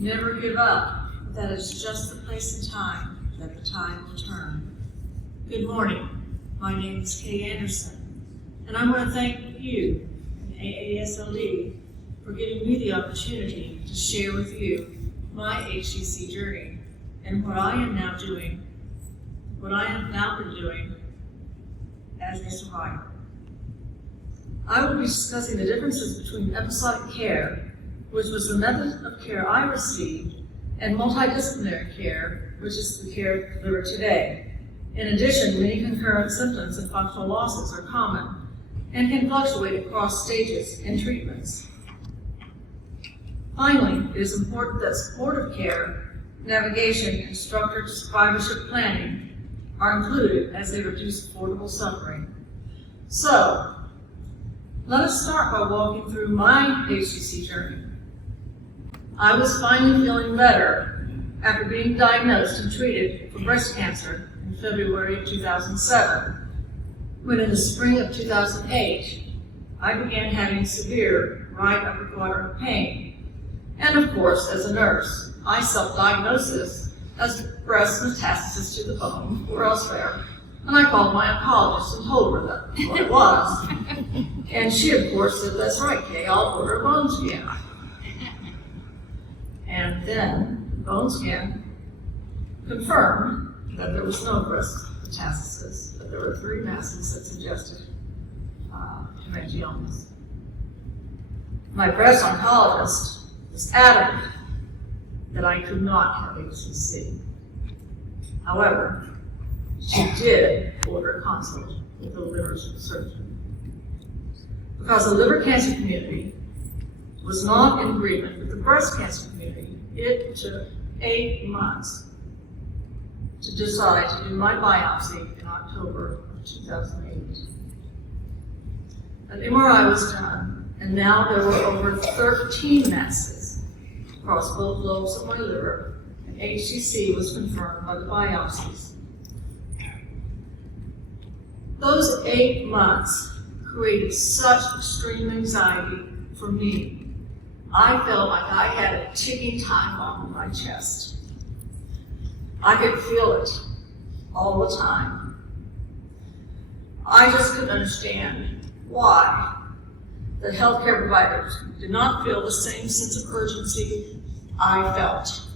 Never give up. That is just the place and time that the tide will turn. Good morning. My name is Kay Anderson, and I want to thank you, AASLD, for giving me the opportunity to share with you my HCC journey and what I have now been doing as a survivor. I will be discussing the differences between episodic care, which was the method of care I received, and multidisciplinary care, which is the care delivered today. In addition, many concurrent symptoms and functional losses are common and can fluctuate across stages and treatments. Finally, it is important that supportive care, navigation, and structured survivorship planning are included as they reduce avoidable suffering. So, let us start by walking through my HCC journey. I was finally feeling better after being diagnosed and treated for breast cancer in February of 2007, when in the spring of 2008, I began having severe right upper quadrant pain. And of course, as a nurse, I self-diagnosed this as breast metastasis to the bone or elsewhere. And I called my oncologist and told her that what it was. And she, of course, said, "That's right, Kay, I'll order a bone scan." And then the bone scan confirmed that there was no breast metastasis, that there were 3 masses that suggested hemangiomas. My breast oncologist was adamant that I could not have HCC. However, she did order a consult with a liver surgeon. Because the liver cancer community was not in agreement with the breast cancer community, it took 8 months to decide to do my biopsy in October of 2008. An MRI was done, and now there were over 13 masses across both lobes of my liver, and HCC was confirmed by the biopsies. Those 8 months created such extreme anxiety for me. I felt like I had a ticking time bomb in my chest. I could feel it all the time. I just couldn't understand why the healthcare providers did not feel the same sense of urgency I felt.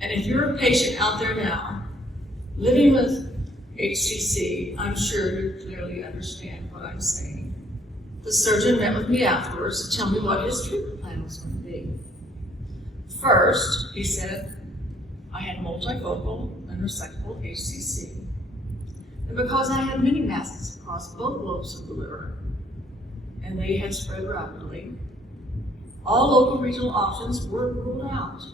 And if you're a patient out there now, living with HCC, I'm sure you clearly understand what I'm saying. The surgeon met with me afterwards to tell me what his treatment plan was going to be. First, he said I had multifocal unresectable HCC. And because I had many masses across both lobes of the liver, and they had spread rapidly, all local regional options were ruled out.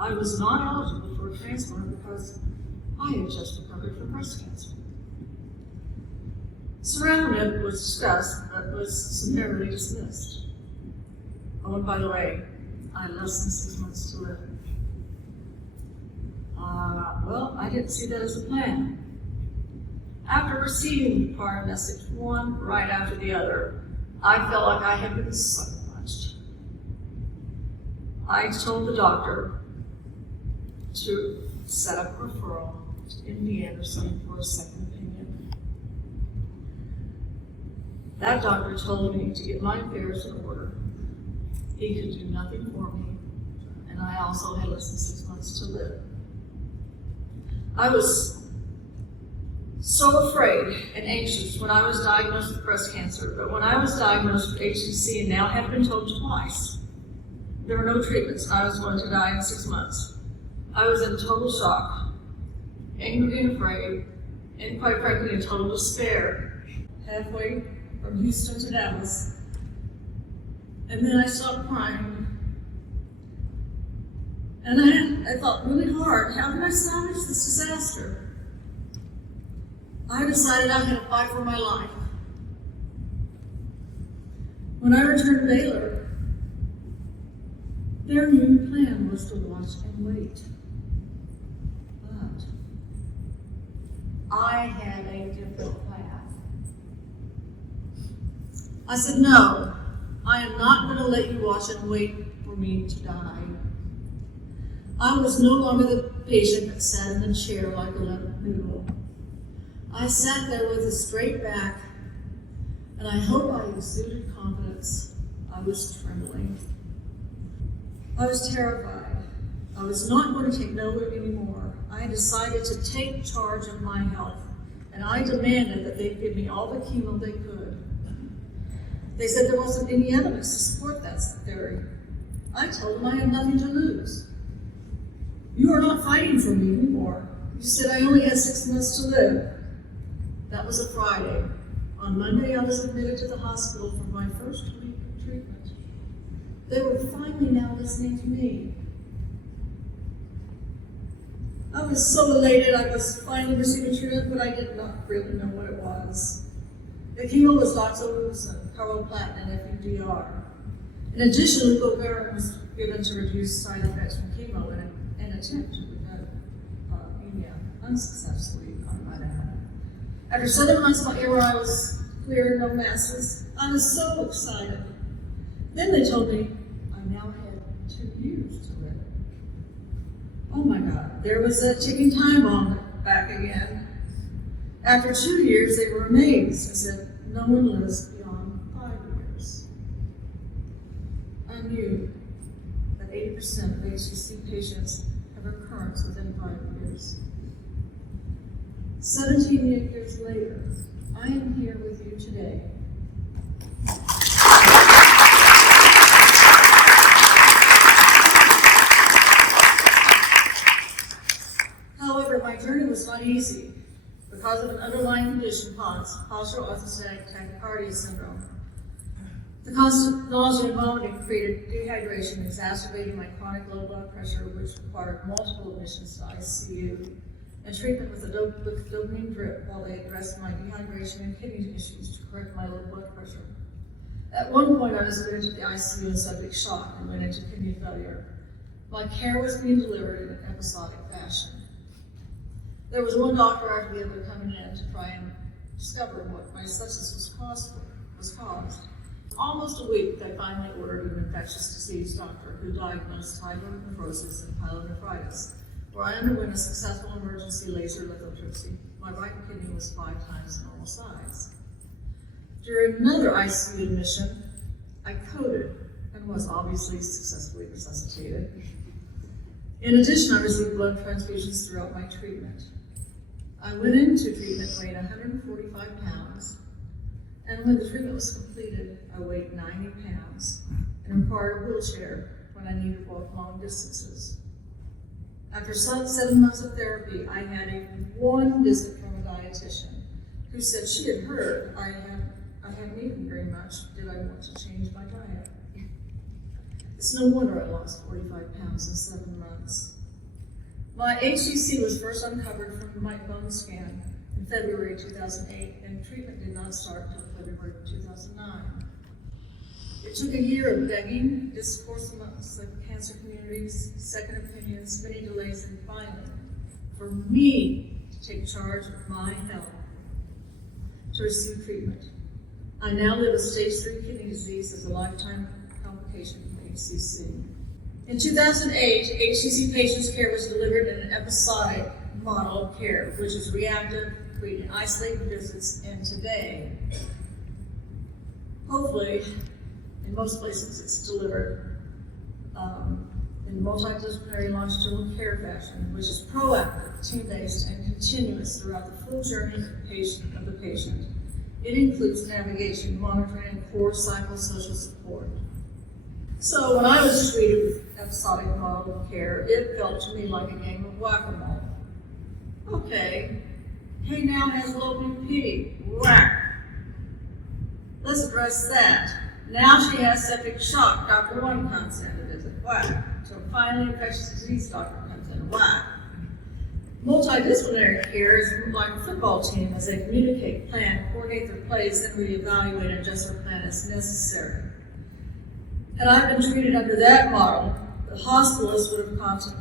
I was not eligible for a transplant because I had just recovered from breast cancer. Sorafenib was discussed, but was summarily dismissed. Oh, and by the way, I had less than 6 months to live. Well, I didn't see that as a plan. After receiving the prior message, one right after the other, I felt like I had been sucker punched. I told the doctor to set up a referral to MD Anderson for a second opinion. That doctor told me to get my affairs in order. He could do nothing for me, and I also had less than 6 months to live. I was so afraid and anxious when I was diagnosed with breast cancer, but when I was diagnosed with HCC and now have been told twice there were no treatments and I was going to die in 6 months, I was in total shock, angry and afraid, and quite frankly in total despair, halfway from Houston to Dallas. And then I stopped crying. And I thought really hard, how can I salvage this disaster? I decided I had to fight for my life. When I returned to Baylor, their new plan was to watch and wait. But I had a different path. I said, no, I am not going to let you watch and wait for me to die. I was no longer the patient that sat in the chair like a limp noodle. I sat there with a straight back, and I hope I exuded confidence. I was trembling. I was terrified. I was not going to take no anymore. I had decided to take charge of my health, and I demanded that they give me all the chemo they could. They said there wasn't any evidence to support that theory. I told them I had nothing to lose. You are not fighting for me anymore. You said I only had 6 months to live. That was a Friday. On Monday, I was admitted to the hospital for my first week of treatment. They were finally now listening to me. I was so elated I was finally receiving treatment, but I did not really know what it was. The chemo was doxorubicin, carboplatin, and FUDR. In addition, leucovorin was given to reduce side effects from chemo in an attempt to prevent anemia, unsuccessfully, I might add. After 7 months, my MRI was clear, no masses. I was so excited. Then they told me I now had 2 years to live. Oh my God, there was that ticking time bomb back again. After 2 years, they were amazed and said, no one lives beyond 5 years. I knew that 80% of HCC patients have recurrence within 5 years. 17 years later, I am here with you today. However, my journey was not easy because of an underlying condition called postural orthostatic tachycardia syndrome. The constant nausea and vomiting created dehydration, exacerbating my chronic low blood pressure, which required multiple admissions to ICU and treatment with a dopamine drip while they addressed my dehydration and kidney issues to correct my low blood pressure. At one point, I was admitted to the ICU in septic shock and went into kidney failure. My care was being delivered in an episodic fashion. There was one doctor after the other coming in to try and discover what my sepsis was caused. Almost a week, they finally ordered an infectious disease doctor who diagnosed hydronephrosis and pyelonephritis, where I underwent a successful emergency laser lithotripsy. My right kidney was 5 times normal size. During another ICU admission, I coded and was obviously successfully resuscitated. In addition, I received blood transfusions throughout my treatment. I went into treatment weighing 145 pounds, and when the treatment was completed, I weighed 90 pounds and required a wheelchair when I needed to walk long distances. After 7 months of therapy, I had one visit from a dietitian who said she had heard I hadn't eaten very much. Did I want to change my diet? It's no wonder I lost 45 pounds in 7 months. My HCC was first uncovered from my bone scan in February 2008, and treatment did not start until February 2009. It took a year of begging, discourse amongst the cancer communities, second opinions, many delays, and finally, for me to take charge of my health, to receive treatment. I now live with stage 3 kidney disease as a lifetime complication from HCC. In 2008, HCC patients' care was delivered in an episodic model of care, which is reactive, creating isolated visits, and today, hopefully, in most places, it's delivered in multidisciplinary longitudinal care fashion, which is proactive, team-based, and continuous throughout the full journey of the patient. It includes navigation, monitoring, and core psychosocial support. So when I was treated with episodic model of care, it felt to me like a game of whack-a-mole. Okay, Kay now has low BP, whack. Let's address that. Now she has septic shock, Dr. 1 comes in to visit, whack. So finally infectious disease doctor comes in, whack. Multidisciplinary care is like a football team as they communicate, plan, coordinate their plays, then reevaluate and adjust their plan as necessary. Had I been treated under that model, the hospitalist would have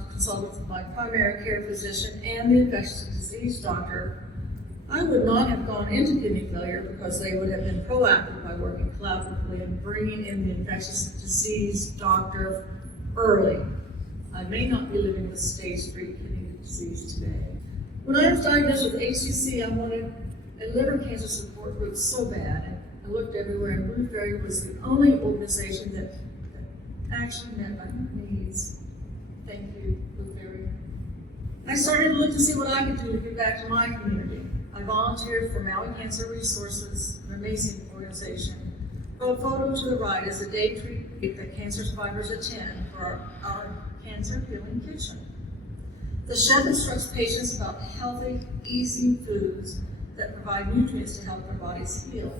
consulted with my primary care physician and the infectious disease doctor. I would not have gone into kidney failure because they would have been proactive by working collaboratively and bringing in the infectious disease doctor early. I may not be living with stage 3 kidney disease today. When I was diagnosed with HCC, I wanted a liver cancer support group so bad, and I looked everywhere, and Blue Faery was the only organization that actually met my needs. Thank you, Blue Faery. I started to look to see what I could do to give back to my community. I volunteered for Maui Cancer Resources, an amazing organization. The photo to the right is a day treat that cancer survivors attend for our Cancer Healing Kitchen. The chef instructs patients about healthy, easy foods that provide nutrients to help their bodies heal.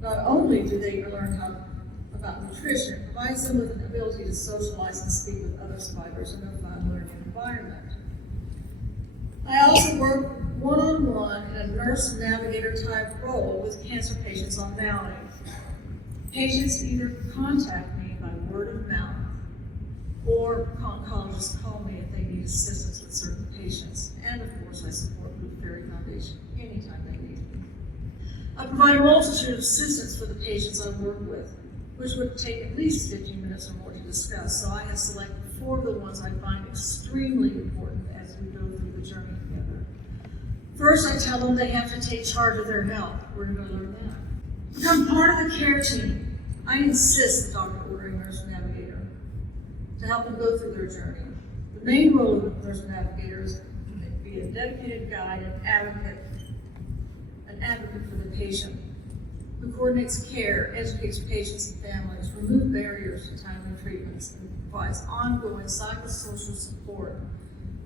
Not only do they learn about nutrition, it provides them with an ability to socialize and speak with other survivors in a fun learning environment. I also work one-on-one in a Nurse Navigator type role with cancer patients on Maui. Patients either contact me by word of mouth, or oncologists call me if they need assistance with certain patients. And of course, I support Blue Faery Foundation anytime they need me. I provide a multitude of assistance for the patients I work with, which would take at least 15 minutes or more to discuss. So I have selected 4 of the ones I find extremely important as we go through the journey together. First, I tell them they have to take charge of their health. We're going to learn that. Become part of the care team. I insist the doctor order a Nurse Navigator to help them go through their journey. The main role of the Nurse Navigator is to be a dedicated guide and advocate for the patient, who coordinates care, educates patients and families, removes barriers to timely treatments, and provides ongoing psychosocial support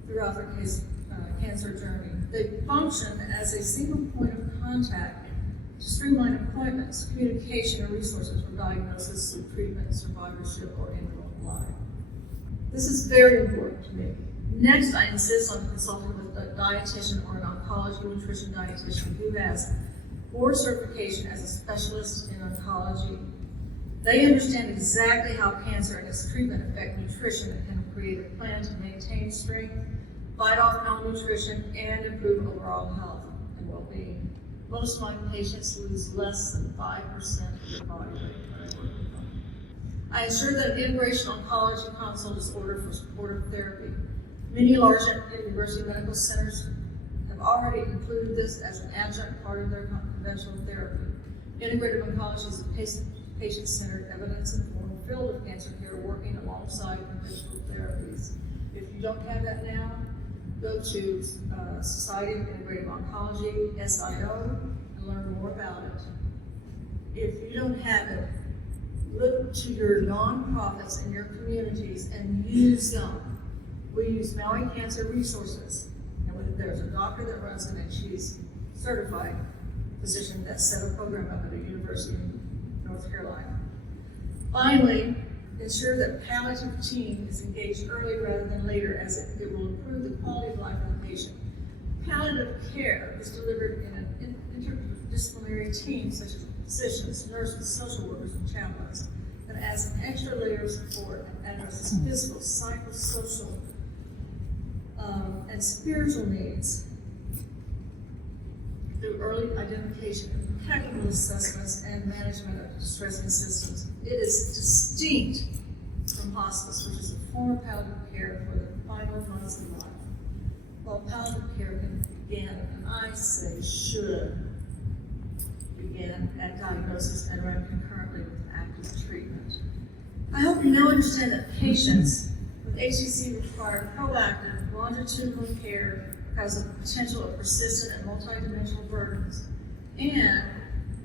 throughout their cancer journey. They function as a single point of contact to streamline appointments, communication, and resources for diagnosis, treatment, survivorship, or end of life. This is very important to me. Next, I insist on consulting with a dietitian or an oncology nutrition dietitian who has board certification as a specialist in oncology. They understand exactly how cancer and its treatment affect nutrition and can create a plan to maintain strength, fight off malnutrition, and improve overall health and well-being. Most of my patients lose less than 5% of their body weight when I work with them. I ensure that an integration oncology consult is ordered for supportive therapy. Many large university medical centers have already included this as an adjunct part of their conventional therapy. Integrative oncology is a patient-centered, evidence-informed field of cancer care working alongside conventional therapies. If you don't have that now, go to Society of Integrative Oncology, SIO, and learn more about it. If you don't have it, look to your nonprofits in your communities and use them. We use Maui Cancer Resources, and there's a doctor that runs it, and she's certified physician that set a program up at a university in North Carolina. Finally, ensure that palliative team is engaged early rather than later, as it will improve the quality of life of the patient. Palliative care is delivered in an interdisciplinary team such as physicians, nurses, social workers, and chaplains that adds an extra layer of support and addresses physical, psychosocial, and spiritual needs through early identification, impeccable assessments, and management of distressing systems. It is distinct from hospice, which is a form of palliative care for the final months of life. While palliative care can begin, and I say should begin at diagnosis and run concurrently with active treatment. I hope you now understand that patients with HCC require proactive, longitudinal care because of the potential of persistent and multidimensional burdens, and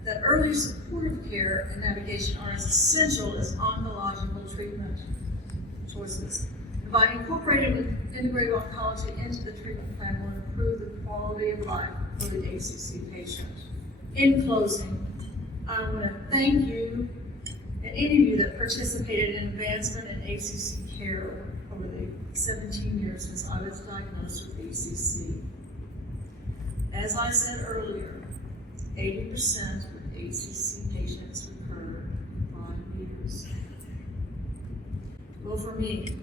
that early supportive care and navigation are as essential as oncological treatment choices. By incorporating integrative oncology into the treatment plan will improve the quality of life for the HCC patient. In closing, I want to thank you and any of you that participated in advancement in HCC care over the 17 years since I was diagnosed with HCC. As I said earlier, 80% of HCC patients recur in 5 years. Well, for me,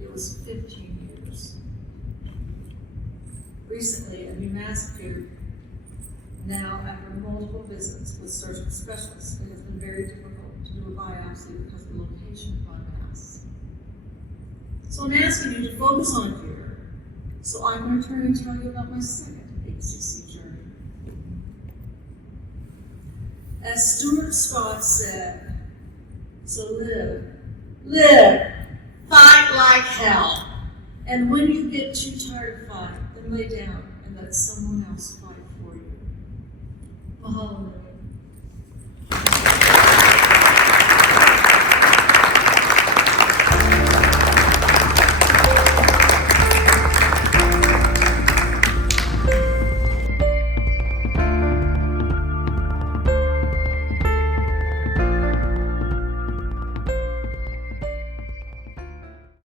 it was 15 years. Recently, a new mass appeared. Now, after multiple visits with surgical specialists, it has been very difficult to do a biopsy because of the location of my mass. So I'm asking you to focus on fear. So I'm going to turn and tell you about my second HCC journey. As Stuart Scott said, so live, fight like hell. And when you get too tired of fighting, then lay down and let someone else fight for you. Mahalo.